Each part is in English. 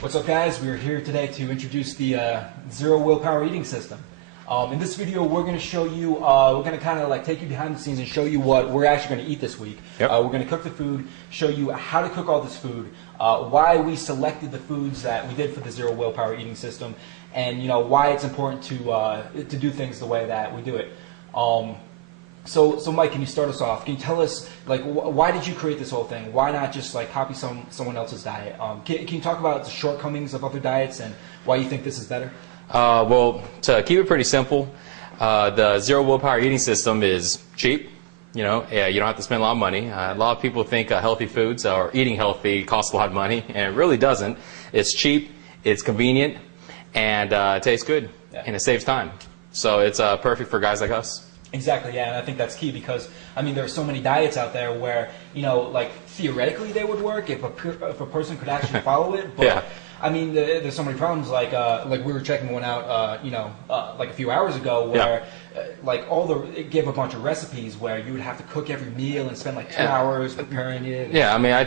What's up, guys? We're here today to introduce the Zero Willpower Eating System. In this video, we're going to show you, we're going to kind of like take you behind the scenes and show you what we're actually going to eat this week. Yep. We're going to cook the food, show you how to cook all this food, why we selected the foods that we did for the Zero Willpower Eating System, and why it's important to do things the way that we do it. So Mike, can you start us off? Can you tell us, like, why did you create this whole thing? Why not just like copy someone else's diet? Can you talk about the shortcomings of other diets and why you think this is better? Well, to keep it pretty simple, the Zero Willpower Eating System is cheap. You don't have to spend a lot of money. A lot of people think healthy foods or eating healthy costs a lot of money, and it really doesn't. It's cheap, it's convenient, and it tastes good, and it saves time. So it's perfect for guys like us. Exactly, yeah, and I think that's key because, I mean, there are so many diets out there where, like, theoretically they would work if a person could actually follow it, but, yeah. I mean, there's so many problems, like we were checking one out, like a few hours ago where, it gave a bunch of recipes where you would have to cook every meal and spend like 2 hours preparing it. Yeah, I mean, I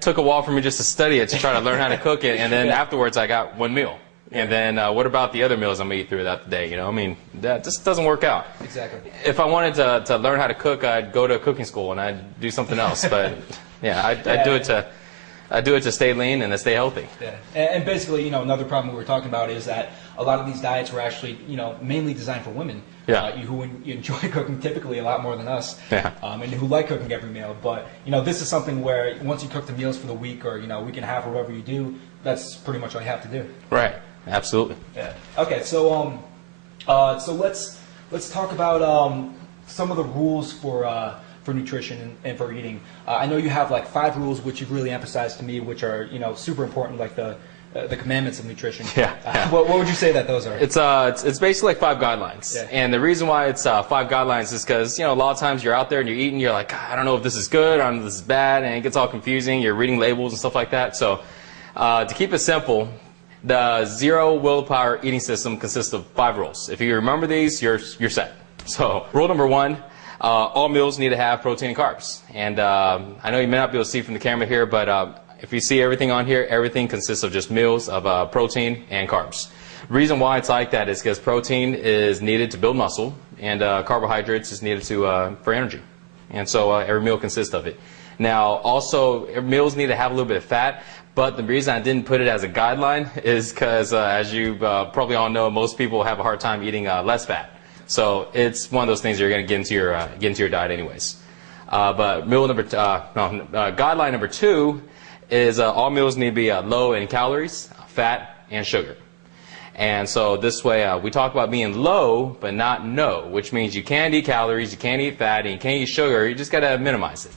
took a while for me just to study it, to try to learn how to cook it, and then afterwards I got one meal. And then what about the other meals I'm going to eat throughout the day? I mean, that just doesn't work out. Exactly. If I wanted to learn how to cook, I'd go to cooking school and I'd do something else. But yeah, I do it to stay lean and to stay healthy. Yeah, and basically, another problem we were talking about is that a lot of these diets were actually, mainly designed for women. Yeah. Who enjoy cooking typically a lot more than us. Yeah. And who like cooking every meal. But this is something where once you cook the meals for the week or week and a half or whatever you do, that's pretty much all you have to do. Right. Absolutely. Yeah. Okay. So let's talk about some of the rules for nutrition and for eating. I know you have like 5 rules which you've really emphasized to me, which are super important, like the commandments of nutrition. Yeah. What would you say that those are? It's basically like 5 guidelines. Yeah. And the reason why it's 5 guidelines is because a lot of times you're out there and you're eating, you're like, I don't know if this is good, I don't know if this is bad, and it gets all confusing. You're reading labels and stuff like that. So to keep it simple, the Zero Willpower Eating System consists of 5 rules. If you remember these, you're set. So rule number 1, all meals need to have protein and carbs. And I know you may not be able to see from the camera here, but if you see everything on here, everything consists of just meals of protein and carbs. The reason why it's like that is because protein is needed to build muscle, and carbohydrates is needed for energy. And so every meal consists of it. Now, also, meals need to have a little bit of fat, but the reason I didn't put it as a guideline is because, as you probably all know, most people have a hard time eating less fat. So it's one of those things you're going to get into your diet anyways. But guideline number 2 is all meals need to be low in calories, fat, and sugar. And so this way, we talk about being low, but not no, which means you can't eat calories, you can't eat fat, and you can't eat sugar. You just got to minimize it.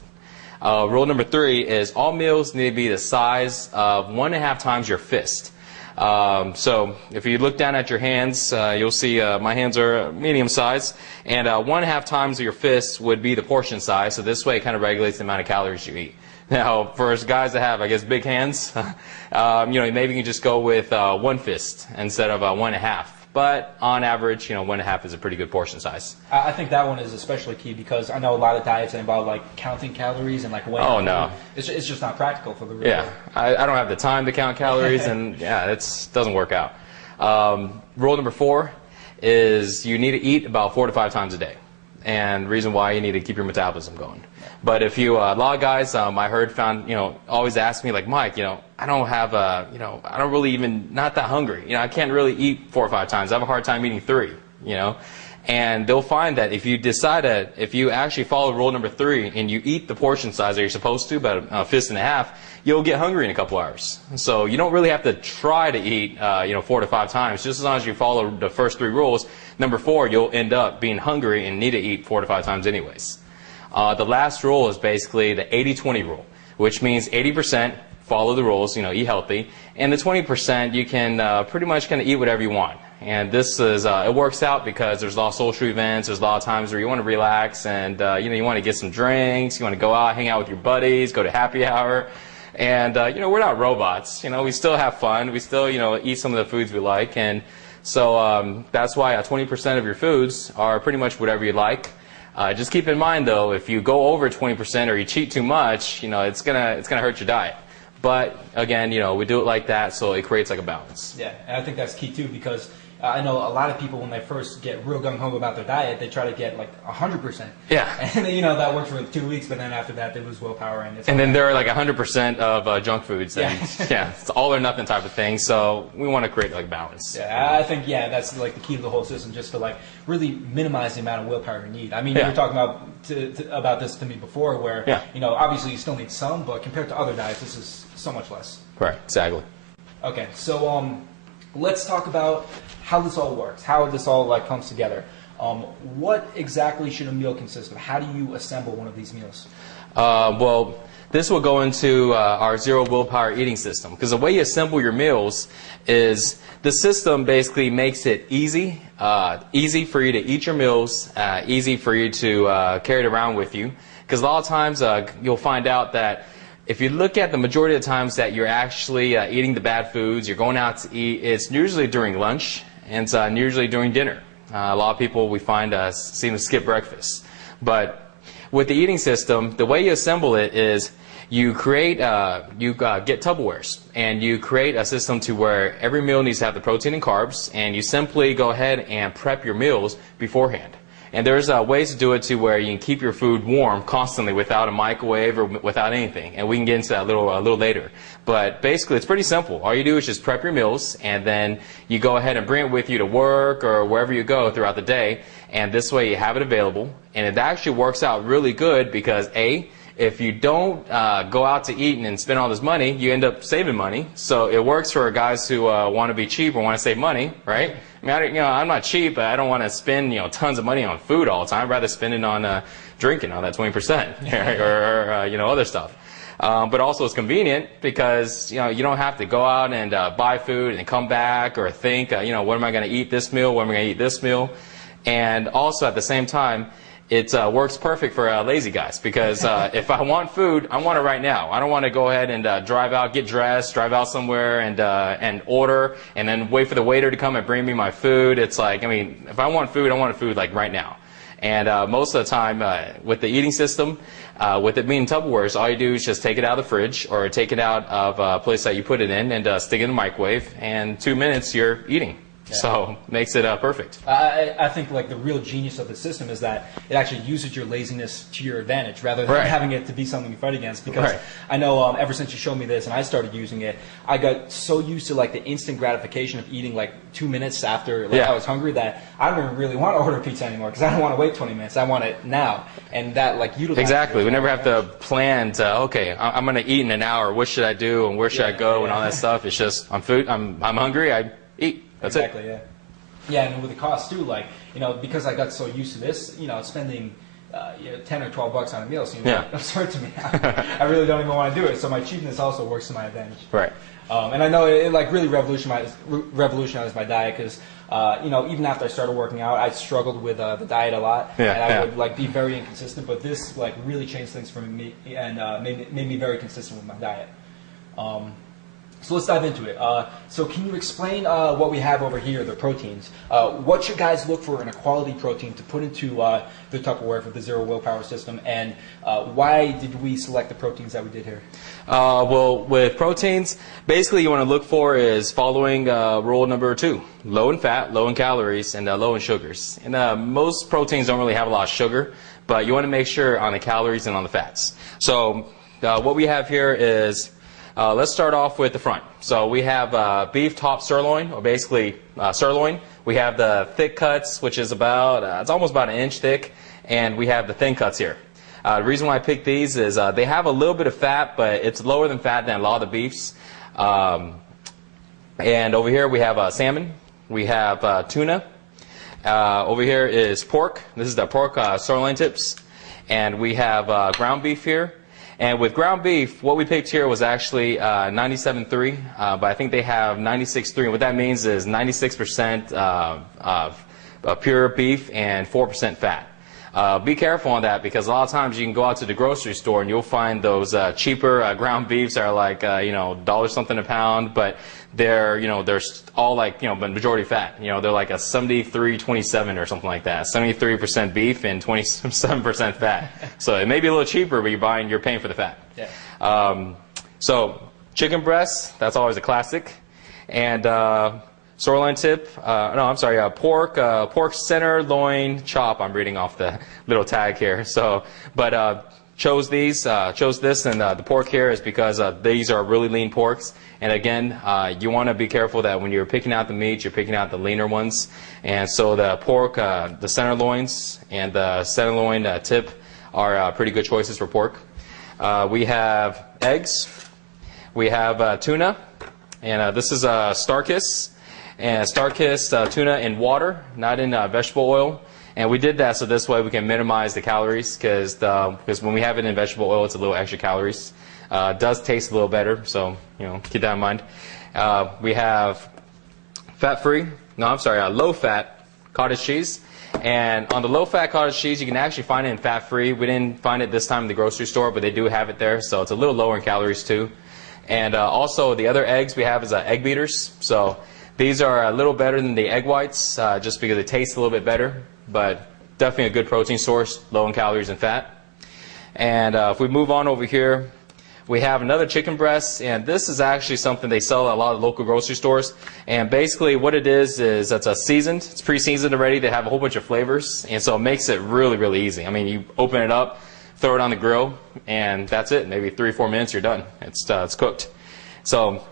Rule number 3 is all meals need to be the size of 1.5 times your fist. So if you look down at your hands, you'll see my hands are medium size, and 1.5 times of your fist would be the portion size. So this way, it kind of regulates the amount of calories you eat. Now, for guys that have, I guess, big hands, maybe you can just go with 1 fist instead of 1.5. But on average, 1.5 is a pretty good portion size. I think that one is especially key because I know a lot of diets involve like counting calories and like weighing. Oh no, it's just not practical for the real. Yeah, I don't have the time to count calories, and yeah, it doesn't work out. Rule number 4 is you need to eat about 4 to 5 times a day, and the reason why you need to keep your metabolism going. But if you, a lot of guys I heard always ask me like, Mike, I don't have I don't really even, not that hungry. I can't really eat 4 or 5 times. I have a hard time eating 3, And they'll find that if you decide that, if you actually follow rule number 3 and you eat the portion size that you're supposed to, about a fist and a half, you'll get hungry in a couple hours. So you don't really have to try to eat, 4 to 5 times. Just as long as you follow the first 3 rules, number 4, you'll end up being hungry and need to eat 4 to 5 times anyways. The last rule is basically the 80-20 rule, which means 80% follow the rules, eat healthy, and the 20% you can pretty much kind of eat whatever you want. And this is, it works out because there's a lot of social events, there's a lot of times where you want to relax and, you want to get some drinks, you want to go out, hang out with your buddies, go to happy hour. And, we're not robots, we still have fun, we still, eat some of the foods we like. And so that's why 20% of your foods are pretty much whatever you like. Just keep in mind, though, if you go over 20% or you cheat too much, it's gonna hurt your diet. But again, we do it like that, so it creates like a balance. Yeah, and I think that's key too, because I know a lot of people, when they first get real gung-ho about their diet, they try to get like 100%. Yeah. And that works for 2 weeks, but then after that, they lose willpower. And then they're like 100% of junk foods. And yeah, it's all or nothing type of thing. So we want to create like balance. Yeah, I think, that's like the key to the whole system, just to like really minimize the amount of willpower you need. I mean, you were talking about this to me before, where, obviously you still need some, but compared to other diets, this is so much less. Right, exactly. Okay, so let's talk about how this all works, how this all like comes together. What exactly should a meal consist of? How do you assemble one of these meals? Well, this will go into our zero willpower eating system, because the way you assemble your meals is the system basically makes it easy for you to eat your meals, easy for you to carry it around with you. Because a lot of times you'll find out that if you look at the majority of the times that you're actually eating the bad foods, you're going out to eat, it's usually during lunch and it's usually during dinner. A lot of people we find seem to skip breakfast. But with the eating system, the way you assemble it is you create, get Tupperwares, and you create a system to where every meal needs to have the protein and carbs, and you simply go ahead and prep your meals beforehand. And there's ways to do it to where you can keep your food warm constantly without a microwave or without anything. And we can get into that a little later. But basically, it's pretty simple. All you do is just prep your meals, and then you go ahead and bring it with you to work or wherever you go throughout the day. And this way, you have it available. And it actually works out really good because, A, if you don't go out to eat and spend all this money, you end up saving money. So it works for guys who want to be cheap or want to save money, right? I mean, I'm not cheap, but I don't want to spend, tons of money on food all the time. I'd rather spend it on drinking, on that 20%, or other stuff. But also it's convenient because, you don't have to go out and buy food and come back or think, what am I going to eat this meal? What am I going to eat this meal? And also at the same time, it works perfect for lazy guys because if I want food, I want it right now. I don't want to go ahead and drive out, get dressed, drive out somewhere and order and then wait for the waiter to come and bring me my food. It's like, if I want food, I want food like right now. And most of the time with the eating system, with it being Tupperwares, all you do is just take it out of the fridge or take it out of a place that you put it in and stick it in the microwave, and 2 minutes you're eating. Yeah. So makes it perfect. I think like the real genius of the system is that it actually uses your laziness to your advantage rather than having it to be something you fight against. Because I know ever since you showed me this and I started using it, I got so used to like the instant gratification of eating like 2 minutes after I was hungry that I don't even really want to order pizza anymore because I don't want to wait 20 minutes. I want it now. And that like utilizes exactly. We never have to plan to I'm going to eat in an hour. What should I do and where should I go and all that stuff. It's just I'm hungry. I eat. That's exactly, it. Yeah, and with the cost too, like, because I got so used to this, spending 10 or 12 bucks on a meal seems like absurd to me. I really don't even want to do it, so my cheapness also works to my advantage. Right. And I know it like really revolutionized my diet because, even after I started working out, I struggled with the diet a lot, and I would like be very inconsistent, but this like really changed things for me and made me very consistent with my diet. So let's dive into it. So can you explain what we have over here, the proteins? What should guys look for in a quality protein to put into the Tupperware for the zero willpower system, and why did we select the proteins that we did here? Well, with proteins, basically you want to look for is following rule number 2. Low in fat, low in calories, and low in sugars. And most proteins don't really have a lot of sugar, but you want to make sure on the calories and on the fats. So what we have here is let's start off with the front. So we have beef top sirloin, or basically sirloin. We have the thick cuts, which is about, it's almost about an inch thick, and we have the thin cuts here. The reason why I picked these is they have a little bit of fat, but it's lower than fat than a lot of the beefs. And over here we have salmon. We have tuna. Over here is pork. This is the pork sirloin tips. And we have ground beef here. And with ground beef, what we picked here was actually 97.3, but I think they have 96.3. And what that means is 96% of pure beef and 4% fat. Be careful on that because a lot of times you can go out to the grocery store and you'll find those cheaper ground beefs that are like $1 something a pound, but they're they're all like majority fat. They're like a 73-27 or something like that. 73% beef and 27% fat. So it may be a little cheaper, but you're paying for the fat. Yeah. So chicken breast, that's always a classic. And sirloin tip, pork center loin chop. I'm reading off the little tag here. So, but chose this and the pork here is because these are really lean porks. And again, you want to be careful that when you're picking out the meat, you're picking out the leaner ones. And so the pork, the center loins and the center loin tip are pretty good choices for pork. We have eggs. We have tuna. And this is Starkist. And Starkist tuna in water, not in vegetable oil. And we did that so this way we can minimize the calories because when we have it in vegetable oil, it's a little extra calories. It does taste a little better, so keep that in mind. We have low-fat cottage cheese. And on the low-fat cottage cheese, you can actually find it in fat-free. We didn't find it this time in the grocery store, but they do have it there, so it's a little lower in calories too. And also the other eggs we have is egg beaters. So these are a little better than the egg whites just because it tastes a little bit better, but definitely a good protein source, low in calories and fat. And if we move on over here, we have another chicken breast, and this is actually something they sell at a lot of local grocery stores. And basically what it is it's a seasoned, it's pre-seasoned already. They have a whole bunch of flavors, and so it makes it really, really easy. I mean, you open it up, throw it on the grill, and that's it. Maybe 3 or 4 minutes, you're done. It's cooked. So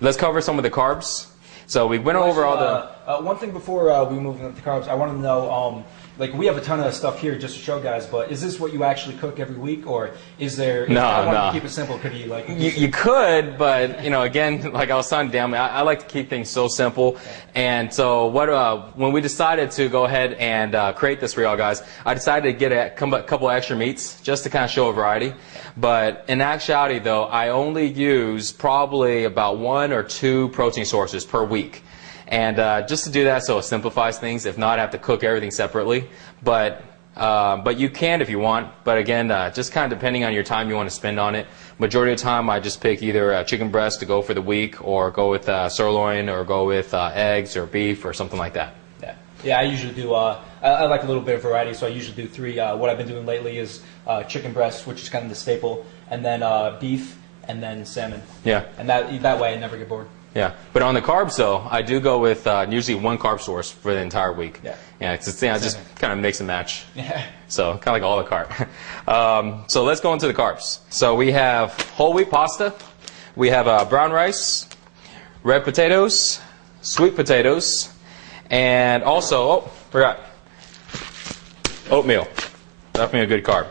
let's cover some of the carbs. So we went over all the... one thing before we move on to the carbs, I want to know, like we have a ton of stuff here just to show guys, but is this what you actually cook every week, or is there... No, I want to keep it simple. Could you like... You could, but again, like I was telling Dan, I like to keep things so simple. Okay. And so when we decided to go ahead and create this for y'all guys, I decided to get a couple extra meats just to kind of show a variety. But in actuality, though, I only use probably about 1 or 2 protein sources per week. And just to do that so it simplifies things. If not, I have to cook everything separately. But you can if you want. But again, just kind of depending on your time you want to spend on it. Majority of the time, I just pick either chicken breast to go for the week, or go with sirloin, or go with eggs or beef or something like that. Yeah, I usually do. I like a little bit of variety, so I usually do 3. What I've been doing lately is chicken breast, which is kind of the staple, and then beef, and then salmon. Yeah. And that way I never get bored. Yeah, but on the carbs though, I do go with usually 1 carb source for the entire week. Yeah. Yeah, just kind of mix and match. Yeah. So kind of like all the carb. So let's go into the carbs. So we have whole wheat pasta, we have brown rice, red potatoes, sweet potatoes, and also forgot oatmeal. Definitely a good carb.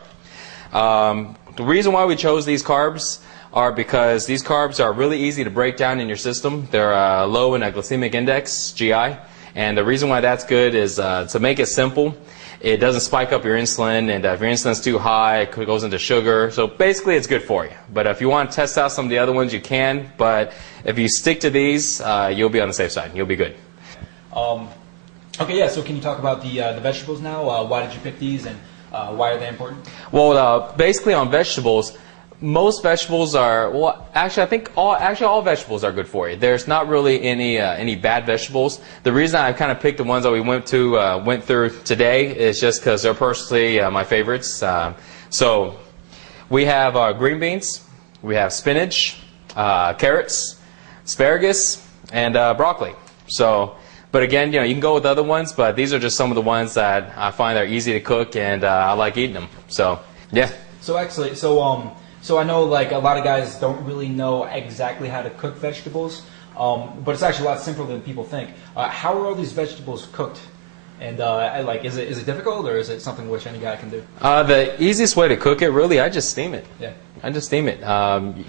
The reason why we chose these carbs are because these carbs are really easy to break down in your system. They're low in a glycemic index, GI, and the reason why that's good is to make it simple. It doesn't spike up your insulin, and if your insulin's too high, it goes into sugar. So basically, it's good for you. But if you want to test out some of the other ones, you can. But if you stick to these, you'll be on the safe side. You'll be good. Okay, yeah. So can you talk about the vegetables now? Why did you pick these, and why are they important? Well, basically on vegetables, most vegetables are, well, actually I think all vegetables are good for you. There's not really any bad vegetables. The reason I kind of picked the ones that we went through today is just because they're personally my favorites. So we have green beans, we have spinach, carrots, asparagus, and broccoli. So, but again, you can go with other ones, but these are just some of the ones that I find are easy to cook, and I like eating them. So yeah. So actually, so I know like a lot of guys don't really know exactly how to cook vegetables, but it's actually a lot simpler than people think. How are all these vegetables cooked? And like, is it difficult, or is it something which any guy can do? The easiest way to cook it, really, I just steam it. Yeah. I just steam it.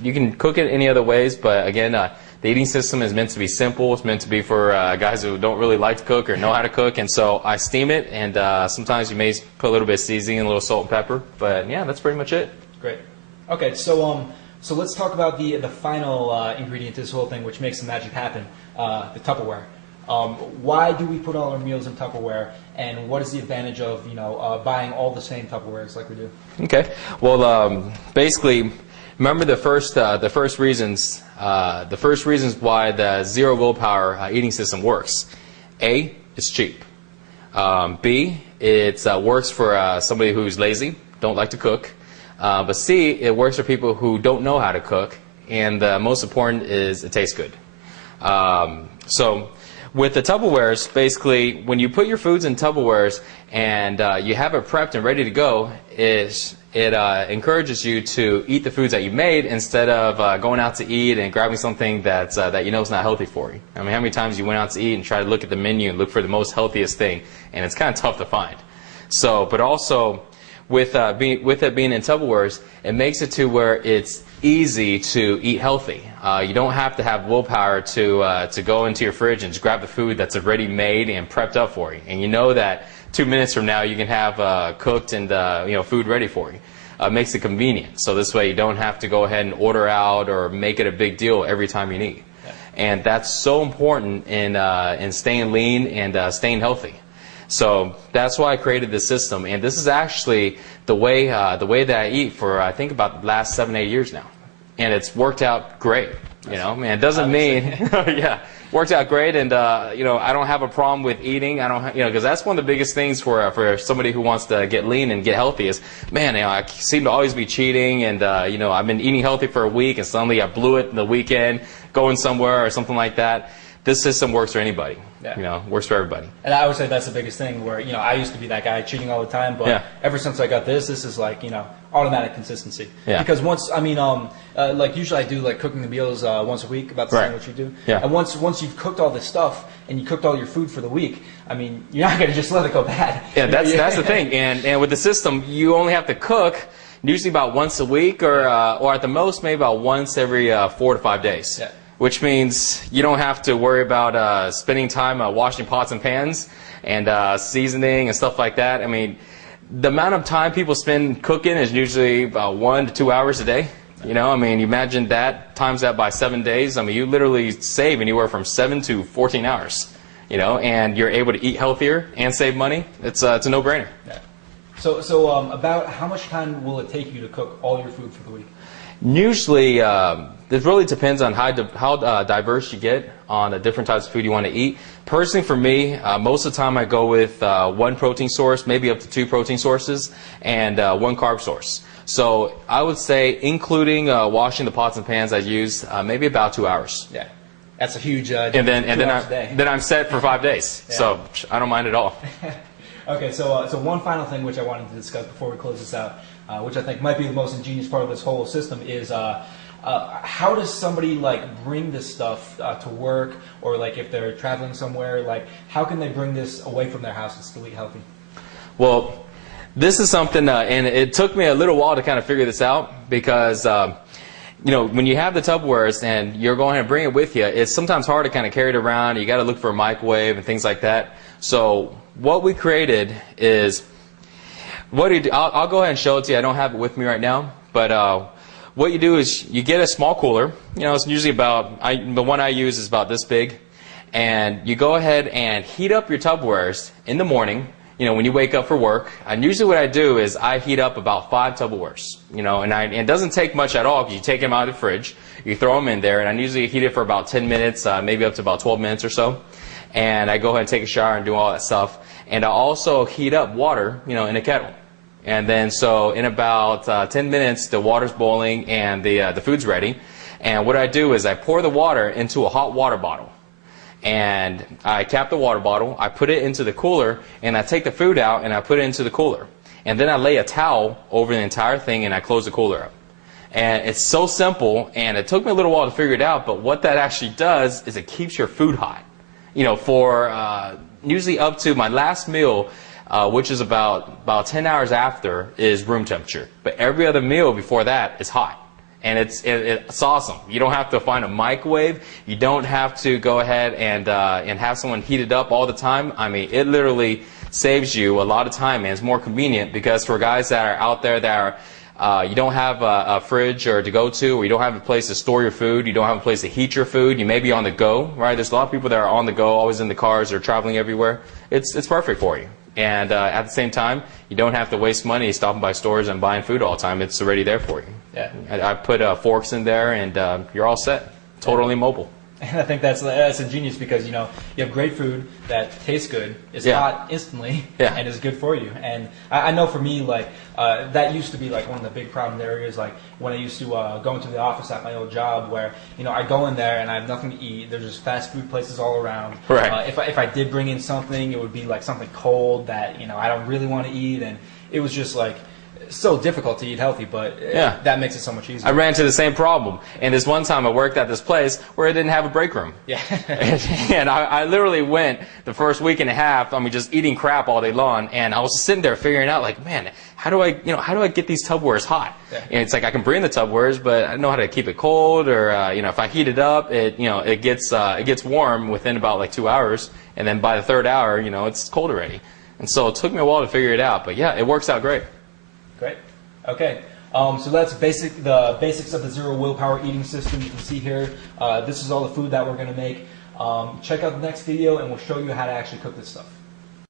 You can cook it any other ways, but again, the eating system is meant to be simple. It's meant to be for guys who don't really like to cook or know how to cook, and so I steam it. And sometimes you may put a little bit of seasoning and a little salt and pepper, but yeah, that's pretty much it. Great. Okay, so let's talk about the final ingredient to this whole thing, which makes the magic happen, the Tupperware. Why do we put all our meals in Tupperware, and what is the advantage of buying all the same Tupperwares like we do? Okay, well, basically, remember the first reasons why the zero willpower eating system works. A, it's cheap. B, it works for somebody who's lazy, don't like to cook. But C, it works for people who don't know how to cook and the most important is it tastes good. So with the Tupperwares, basically, when you put your foods in Tupperwares and you have it prepped and ready to go, it encourages you to eat the foods that you made instead of going out to eat and grabbing something that you know is not healthy for you. I mean, how many times you went out to eat and try to look at the menu and look for the most healthiest thing, and it's kind of tough to find. So, but also with it being in Tupperwares, it makes it to where it's easy to eat healthy. You don't have to have willpower to go into your fridge and just grab the food that's already made and prepped up for you. And you know that 2 minutes from now you can have cooked and food ready for you. Makes it convenient. So this way you don't have to go ahead and order out or make it a big deal every time you need. Yeah. And that's so important in staying lean and staying healthy. So that's why I created this system, and this is actually the way that I eat for I think about the last 7-8 years now, and it's worked out great. You know, man, it doesn't mean yeah, worked out great, and I don't have a problem with eating. I don't, because that's one of the biggest things for somebody who wants to get lean and get healthy is, man, I seem to always be cheating, and I've been eating healthy for a week, and suddenly I blew it in the weekend, going somewhere or something like that. This system works for anybody. Yeah. Works for everybody. And I would say that's the biggest thing where, I used to be that guy cheating all the time, but ever since I got this is like, automatic consistency. Yeah. Because once, like usually I do like cooking the meals once a week, about the same what you do. Yeah. And once you've cooked all this stuff and you cooked all your food for the week, you're not going to just let it go bad. Yeah, that's the thing. And with the system, you only have to cook usually about once a week or at the most maybe about once every 4 to 5 days. Yeah. Which means you don't have to worry about spending time washing pots and pans and seasoning and stuff like that. I mean, the amount of time people spend cooking is usually about 1 to 2 hours a day. You imagine that, times that by 7 days. You literally save anywhere from 7 to 14 hours, and you're able to eat healthier and save money. It's a no-brainer. Yeah. So about how much time will it take you to cook all your food for the week? Usually, it really depends on how diverse you get on the different types of food you want to eat. Personally, for me, most of the time I go with 1 protein source, maybe up to 2 protein sources, and 1 carb source. So I would say, including washing the pots and pans I use, maybe about 2 hours. Yeah, that's a huge. And then I'm set for 5 days. Yeah. So I don't mind at all. Okay, so one final thing which I wanted to discuss before we close this out, which I think might be the most ingenious part of this whole system, is how does somebody bring this stuff to work, or if they're traveling somewhere, how can they bring this away from their house and still eat healthy? Well, this is something, and it took me a little while to kind of figure this out because. When you have the Tupperwares and you're going to bring it with you, it's sometimes hard to kind of carry it around. You got to look for a microwave and things like that. So what we created is, I'll go ahead and show it to you. I don't have it with me right now, but what you do is you get a small cooler. It's usually the one I use is about this big, and you go ahead and heat up your Tupperwares in the morning. When you wake up for work, and usually what I do is I heat up about 5 Tupperwares, and it doesn't take much at all because you take them out of the fridge, you throw them in there, and I usually heat it for about 10 minutes, maybe up to about 12 minutes or so, and I go ahead and take a shower and do all that stuff, and I also heat up water, in a kettle, and then so in about 10 minutes the water's boiling and the food's ready, and what I do is I pour the water into a hot water bottle. And I cap the water bottle, I put it into the cooler, and I take the food out and I put it into the cooler. And then I lay a towel over the entire thing and I close the cooler up. And it's so simple, and it took me a little while to figure it out, but what that actually does is it keeps your food hot. For usually up to my last meal, which is about 10 hours after, is room temperature. But every other meal before that is hot. And it's awesome. You don't have to find a microwave. You don't have to go ahead and have someone heat it up all the time. It literally saves you a lot of time, and it's more convenient because for guys that are out there that are you don't have a fridge or to go to, or you don't have a place to store your food, you don't have a place to heat your food, you may be on the go, right? There's a lot of people that are on the go, always in the cars or traveling everywhere. It's perfect for you. And at the same time, you don't have to waste money stopping by stores and buying food all the time. It's already there for you. Yeah. I put forks in there, and you're all set. Totally mobile. And I think that's ingenious because, you have great food that tastes good, is hot instantly, and is good for you. And I know for me, like, that used to be like one of the big problem areas, like when I used to go into the office at my old job where, I go in there and I have nothing to eat. There's just fast food places all around. Right. If I did bring in something, it would be like something cold that, I don't really want to eat. And it was just like, so difficult to eat healthy, but that makes it so much easier. I ran into the same problem. And this one time I worked at this place where it didn't have a break room. Yeah. And I literally went the first week and a half, just eating crap all day long. And I was just sitting there figuring out, like, man, how do I get these Tupperwares hot? Yeah. And it's like I can bring the Tupperwares, but I don't know how to keep it cold, or if I heat it up, it gets warm within about like 2 hours, and then by the third hour, it's cold already. And so it took me a while to figure it out, but yeah, it works out great. Great. Okay. So that's the basics of the zero willpower eating system. You can see here, this is all the food that we're going to make. Check out the next video and we'll show you how to actually cook this stuff.